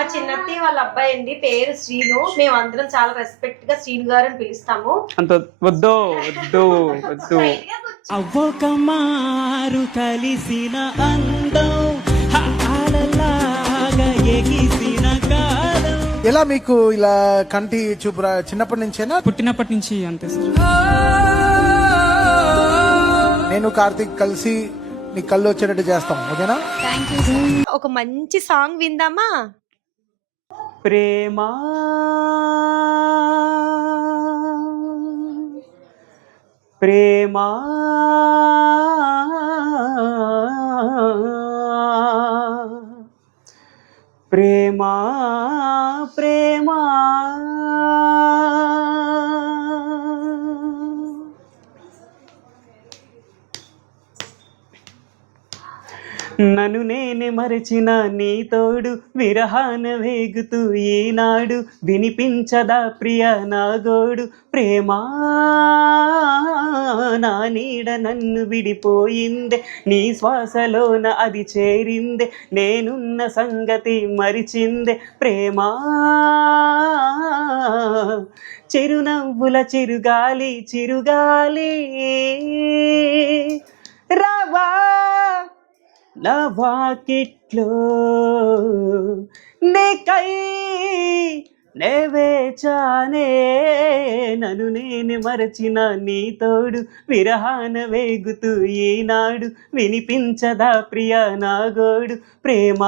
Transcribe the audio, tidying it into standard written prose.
మా చిన్నత్తయ్య వాళ్ళ అబ్బాయి అండి, పేరు శ్రీను. మేము అందరం చాలా రెస్పెక్ట్ గా శ్రీను గారు అని పిలుస్తాము. అంత వద్దు వద్దు వద్దు. అవ్వక మారు కలిసిన అందం ఆడలాగా ఎగిసిన కాలం. ఎలా మీకు ఇలా కంటి చూపు చిన్నప్పటి నుంచేనా? పుట్టినప్పటి నుంచి అంతే సార్. నేను కార్తీక్ కలిసి నీ కళ్ళు వచ్చేటట్టు చేస్తాం, ఓకేనా? ఒక మంచి సాంగ్ విందామా? ప్రేమ ప్రేమ ప్రేమ ప్రేమ నన్ను నేనే మరచిన నీ తోడు విరహాన వేగుతూ ఈనాడు వినిపించదా ప్రియ నా గోడు. ప్రేమ నా నీడ నన్ను విడిపోయిందే, నీ శ్వాసలోన అది చేరిందే, నేనున్న సంగతి మరిచిందే. ప్రేమ చిరునవ్వుల చిరుగాలి చిరుగాలి రావా నా వాకిట్లో నీకై నే వేచానే. నన్ను నేను మరచిన నీ తోడు విరహాన వేగుతూ ఈనాడు వినిపించదా ప్రియ నా గోడు. ప్రేమ